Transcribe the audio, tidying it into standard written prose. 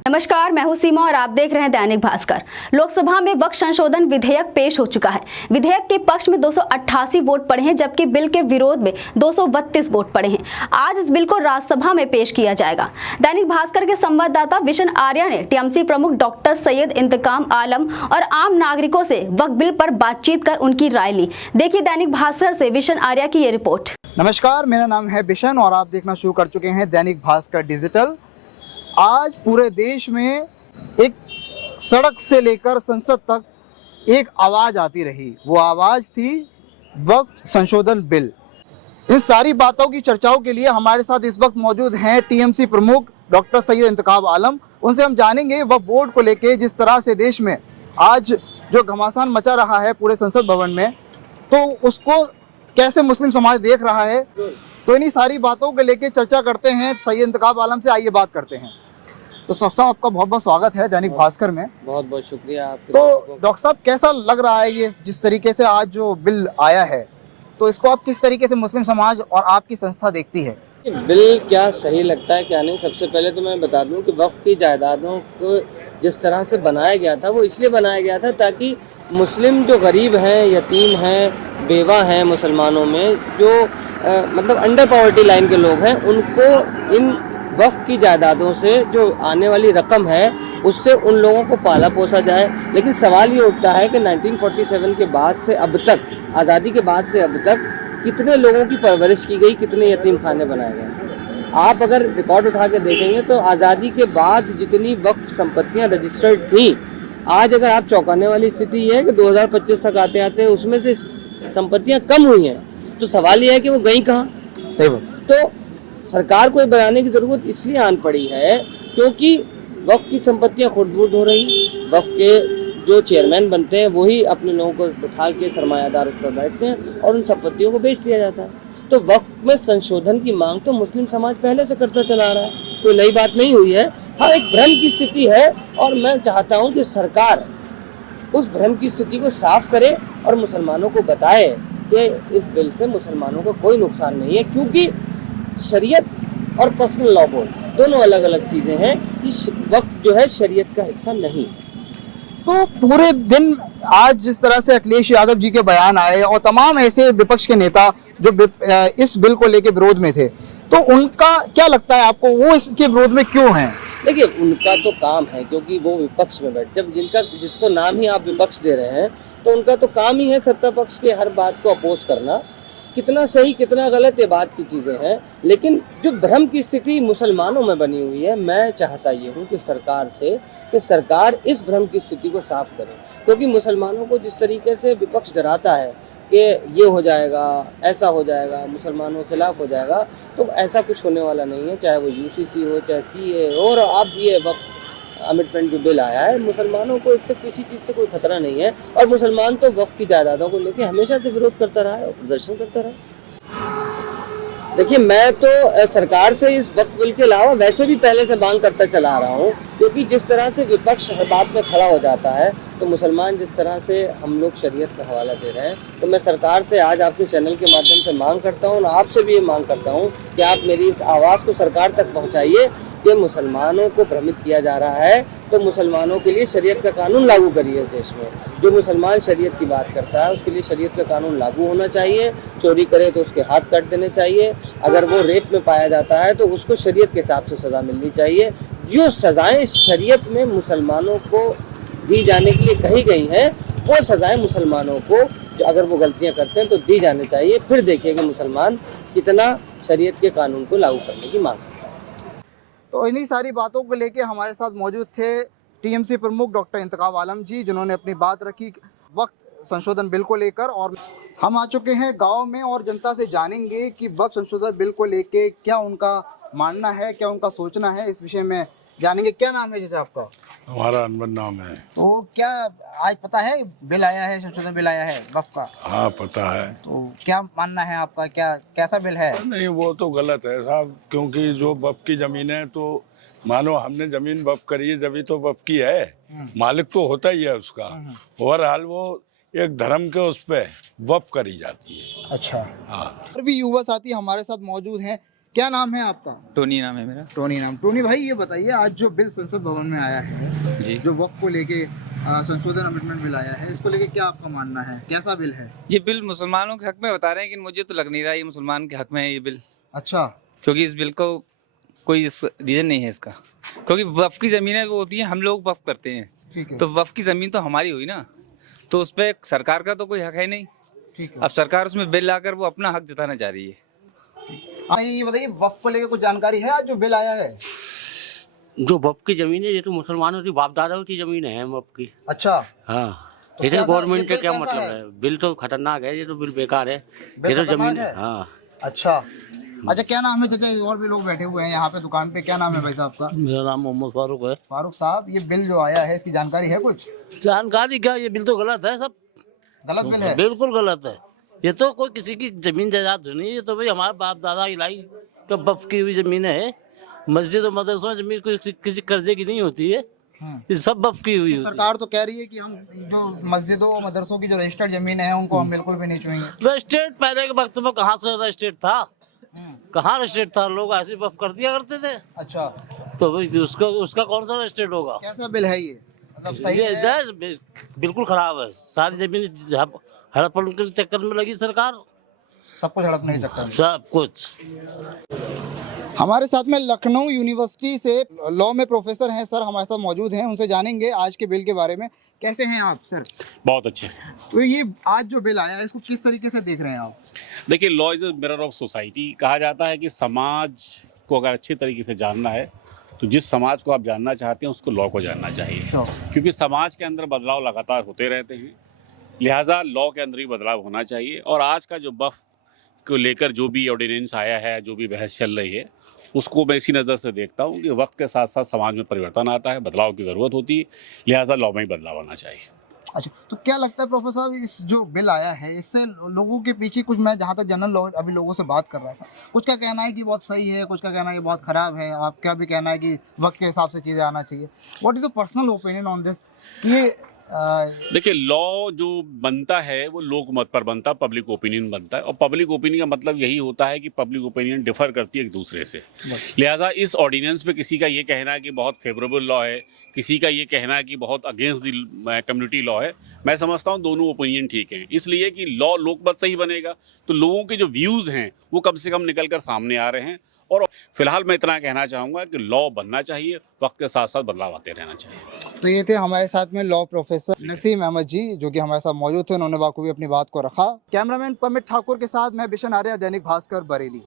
नमस्कार, मैं हूं सीमा और आप देख रहे हैं दैनिक भास्कर। लोकसभा में वक्फ संशोधन विधेयक पेश हो चुका है। विधेयक के पक्ष में 288 वोट पड़े हैं, जबकि बिल के विरोध में 232 वोट पड़े हैं। आज इस बिल को राज्यसभा में पेश किया जाएगा। दैनिक भास्कर के संवाददाता विशन आर्या ने टीएमसी प्रमुख डॉक्टर सैयद इंतकाम आलम और आम नागरिकों से वक्फ बिल पर बातचीत कर उनकी राय ली। देखिए दैनिक भास्कर से विशन आर्या की ये रिपोर्ट। नमस्कार, मेरा नाम है बिशन और आप देखना शुरू कर चुके हैं दैनिक भास्कर डिजिटल। आज पूरे देश में एक सड़क से लेकर संसद तक एक आवाज़ आती रही। वो आवाज़ थी वक्फ संशोधन बिल। इन सारी बातों की चर्चाओं के लिए हमारे साथ इस वक्त मौजूद हैं टीएमसी प्रमुख डॉक्टर सैयद इंतकाम आलम। उनसे हम जानेंगे वक्फ बोर्ड को लेके जिस तरह से देश में आज जो घमासान मचा रहा है पूरे संसद भवन में, तो उसको कैसे मुस्लिम समाज देख रहा है। तो इन्हीं सारी बातों को लेके चर्चा करते हैं सैयद इंतकाम आलम से। आइए बात करते हैं। तो सबसे आपका बहुत बहुत स्वागत है दैनिक भास्कर में। बहुत बहुत शुक्रिया आपके। तो डॉक्टर साहब, कैसा लग रहा है ये जिस तरीके से आज जो बिल आया है, तो इसको आप किस तरीके से मुस्लिम समाज और आपकी संस्था देखती है? बिल क्या सही लगता है क्या नहीं, सबसे पहले तो मैं बता दूं कि वक्फ की जायदादों को जिस तरह से बनाया गया था वो इसलिए बनाया गया था ताकि मुस्लिम जो गरीब हैं, यतीम हैं, बेवा हैं, मुसलमानों में जो मतलब अंडर पॉवर्टी लाइन के लोग हैं, उनको इन वक्फ की जायदादों से जो आने वाली रकम है उससे उन लोगों को पाला पोसा जाए। लेकिन सवाल ये उठता है कि 1947 के बाद से अब तक, आज़ादी के बाद से अब तक कितने लोगों की परवरिश की गई, कितने यतीम खाने बनाए गए। आप अगर रिकॉर्ड उठा के देखेंगे तो आज़ादी के बाद जितनी वक्फ संपत्तियां रजिस्टर्ड थी, आज अगर आप चौंकाने वाली स्थिति ये है कि 2025 तक आते आते उसमें से संपत्तियां कम हुई हैं। तो सवाल ये है कि वो गई कहाँ? सही बात। तो सरकार को बनाने की ज़रूरत इसलिए आन पड़ी है क्योंकि वक्फ की संपत्तियां खुर्द-बुर्द हो रही। वक्फ के जो चेयरमैन बनते हैं वही अपने लोगों को उठा के सरमायादार उस पर बैठते हैं और उन संपत्तियों को बेच दिया जाता है। तो वक्फ में संशोधन की मांग तो मुस्लिम समाज पहले से करता चला रहा है, कोई नई बात नहीं हुई है। हाँ, एक भ्रम की स्थिति है और मैं चाहता हूँ कि सरकार उस भ्रम की स्थिति को साफ करे और मुसलमानों को बताए कि इस बिल से मुसलमानों को कोई नुकसान नहीं है, क्योंकि शरीयत और पर्सनल लॉ बोर्ड दोनों अलग अलग चीज़ें हैं। इस वक्त जो है शरीयत का हिस्सा नहीं। तो पूरे दिन आज जिस तरह से अखिलेश यादव जी के बयान आए और तमाम ऐसे विपक्ष के नेता जो इस बिल को लेकर विरोध में थे, तो उनका क्या लगता है आपको, वो इसके विरोध में क्यों हैं? देखिए, उनका तो काम है क्योंकि वो विपक्ष में बैठे, जब जिसको नाम ही आप विपक्ष दे रहे हैं तो उनका तो काम ही है सत्ता पक्ष के हर बात को अपोज करना। कितना सही कितना गलत ये बात की चीज़ें हैं, लेकिन जो भ्रम की स्थिति मुसलमानों में बनी हुई है, मैं चाहता ये हूँ कि सरकार इस भ्रम की स्थिति को साफ करे। क्योंकि मुसलमानों को जिस तरीके से विपक्ष डराता है कि ये हो जाएगा, ऐसा हो जाएगा, मुसलमानों के खिलाफ हो जाएगा, तो ऐसा कुछ होने वाला नहीं है। चाहे वो यूसीसी हो, चाहे सीए हो, और अब ये वक्त अमेंडमेंट जो बिल आया है, मुसलमानों को इससे किसी चीज़ से कोई खतरा नहीं है। और मुसलमान तो वक्फ की जायदादों को लेकर हमेशा से विरोध करता रहा है और प्रदर्शन करता रहा। देखिए, मैं तो सरकार से इस वक्फ बिल के अलावा वैसे भी पहले से मांग करता चला आ रहा हूँ, क्योंकि जिस तरह से विपक्ष हर बात में खड़ा हो जाता है, तो मुसलमान जिस तरह से हम लोग शरीयत का हवाला दे रहे हैं, तो मैं सरकार से आज आपके चैनल के माध्यम से मांग करता हूँ और आपसे भी ये मांग करता हूँ कि आप मेरी इस आवाज़ को सरकार तक पहुँचाइए कि मुसलमानों को भ्रमित किया जा रहा है, तो मुसलमानों के लिए शरीयत का कानून लागू करिए। देश में जो मुसलमान शरीयत की बात करता है उसके लिए शरीयत का कानून लागू होना चाहिए। चोरी करे तो उसके हाथ काट देने चाहिए। अगर वो रेप में पाया जाता है तो उसको शरीयत के हिसाब से सज़ा मिलनी चाहिए। जो सज़ाएँ शरीयत में मुसलमानों को दी जाने के लिए कही गई हैं, वो सज़ाएँ मुसलमानों को जो अगर वो गलतियाँ करते हैं तो दी जानी चाहिए। फिर देखिए कि मुसलमान कितना शरीयत के कानून को लागू करने की मांग। तो इन्हीं सारी बातों को लेके हमारे साथ मौजूद थे टीएमसी प्रमुख डॉक्टर इंतकाम आलम जी, जिन्होंने अपनी बात रखी वक्त संशोधन बिल को लेकर। और हम आ चुके हैं गांव में और जनता से जानेंगे कि वक्त संशोधन बिल को लेके क्या उनका मानना है, क्या उनका सोचना है, इस विषय में जानेंगे। क्या नाम है जैसे आपका? हमारा अनवर नाम है। तो क्या आज पता है बिल आया है, संशोधन बिल आया है वक्फ का? हाँ, पता है। तो क्या मानना है आपका, क्या कैसा बिल है? नहीं, वो तो गलत है साहब, क्योंकि जो वक्फ की जमीन है, तो मानो हमने जमीन वक्फ करी है, जब तो वक्फ की है, मालिक तो होता ही है उसका। ओवरऑल वो एक धर्म के उस पे वक्फ करी जाती है। अच्छा, हाँ। और भी युवा साथी हमारे साथ मौजूद हैं क्या नाम है आपका? टोनी नाम है मेरा। टोनी नाम। टोनी भाई ये बताइए, आज जो बिल संसद भवन में आया है, जी। जो वक्फ को लेके संशोधन अमेंडमेंट बिल आया है, इसको लेके क्या आपका मानना है? कैसा बिल है? ये बिल मुसलमानों के हक में बता रहे हैं, लेकिन मुझे तो लग नहीं रहा ये मुसलमान के हक में है ये बिल। अच्छा। क्योंकि इस बिल को कोई रीज़न नहीं है इसका। क्योंकि वक्फ की ज़मीनें वो होती हैं, हम लोग वक्फ करते हैं, ठीक है। तो वक्फ की ज़मीन तो हमारी हुई ना, तो उस पर सरकार का तो कोई हक है नहीं। ठीक है। अब सरकार उसमें बिल लाकर वो अपना हक जताना चाह रही है। हाँ, ये बताइए वक्फ को लेके कुछ जानकारी है आज जो बिल आया है? जो वक्फ की जमीन है ये तो मुसलमानों की बाप दादाओं की जमीन है वक्फ की। अच्छा। हाँ, तो इधर कैसा- गवर्नमेंट ये का बिल क्या कैसा मतलब है? है? बिल तो खतरनाक है, ये तो बिल बेकार है। बिल ये तो खतरनाक जमीन है? हाँ। अच्छा। अच्छा, क्या नाम है चाचा? और भी लोग बैठे हुए हैं यहाँ पे दुकान पे। क्या नाम है भाई साहब का? मेरा नाम मोहम्मद फारूक है। फारूक साहब, ये बिल जो आया है इसकी जानकारी है कुछ? जानकारी क्या, ये बिल तो गलत है, सब गलत बिल है? बिल्कुल गलत है। ये तो कोई किसी की जमीन जायदाद नहीं है, ये तो भाई हमारे बाप दादा इलाही का वक्फ की हुई जमीन है। मस्जिद और मदरसों में जमीन कोई किसी कर्जे की नहीं होती है, ये सब वक्फ की हुई होती है। सरकार तो कह रही है कि हम जो मस्जिदों और मदरसों की जो रजिस्टर्ड जमीन है उनको हम बिल्कुल भी नहीं छुएंगे। रजिस्ट्रेट पहले के वक्त में कहाँ से रजिस्ट्रेट था? कहाँ रजिस्ट्रेट था? लोग ऐसे वक्फ कर दिया करते थे। अच्छा। तो भाई उसका कौन सा रजिस्ट्रेट होगा? कैसा बिल है ये? मतलब सही ये है? इधर बिल्कुल खराब है। सारी जमीन हड़पन के चक्कर में लगी सरकार, सब कुछ हड़पने के चक्कर में। सब कुछ। हमारे साथ में लखनऊ यूनिवर्सिटी से लॉ में प्रोफेसर हैं सर, हमारे साथ मौजूद हैं, उनसे जानेंगे आज के बिल के बारे में। कैसे हैं आप सर? बहुत अच्छे। तो ये आज जो बिल आया है इसको किस तरीके से देख रहे हैं आप? देखिए, law is a mirror of society. कहा जाता है कि समाज को अगर अच्छे तरीके से जानना है तो जिस समाज को आप जानना चाहते हैं उसको लॉ को जानना चाहिए, क्योंकि समाज के अंदर बदलाव लगातार होते रहते हैं, लिहाजा लॉ के अंदर भी बदलाव होना चाहिए। और आज का जो वक्फ को लेकर जो भी ऑर्डिनेंस आया है, जो भी बहस चल रही है, उसको मैं इसी नज़र से देखता हूँ कि वक्त के साथ साथ समाज में परिवर्तन आता है, बदलाव की ज़रूरत होती है, लिहाजा लॉ में ही बदलाव आना चाहिए। अच्छा, तो क्या लगता है प्रोफेसर साहब, इस जो बिल आया है इससे लोगों के पीछे कुछ, मैं जहाँ तक जनरल लोग अभी लोगों से बात कर रहा था, कुछ का कहना है कि बहुत सही है, कुछ का कहना है कि बहुत ख़राब है, आपका भी कहना है कि वक्त के हिसाब से चीज़ें आना चाहिए। What is your personal opinion on this? ये देखिए, लॉ जो बनता है वो लोक मत पर बनता है, पब्लिक ओपिनियन बनता है, और पब्लिक ओपिनियन का मतलब यही होता है कि पब्लिक ओपिनियन डिफर करती है एक दूसरे से। लिहाजा इस ऑर्डिनेंस पे किसी का ये कहना है कि बहुत फेवरेबल लॉ है, किसी का ये कहना है कि बहुत अगेंस्ट द कम्युनिटी लॉ है, मैं समझता हूँ दोनों ओपिनियन ठीक हैं। इसलिए कि लॉ लोकमत से ही बनेगा तो लोगों के जो व्यूज़ हैं वो कम से कम निकल कर सामने आ रहे हैं। और फिलहाल मैं इतना कहना चाहूँगा कि लॉ बनना चाहिए, वक्त के साथ साथ बदलाव आते रहना चाहिए। तो ये थे हमारे साथ में लॉ प्रोफेसर नसीम अहमद जी, जो कि हमारे साथ मौजूद थे। उन्होंने बाखूबी अपनी बात को रखा। कैमरामैन पमित ठाकुर के साथ मैं बिशन आर्या, दैनिक भास्कर, बरेली।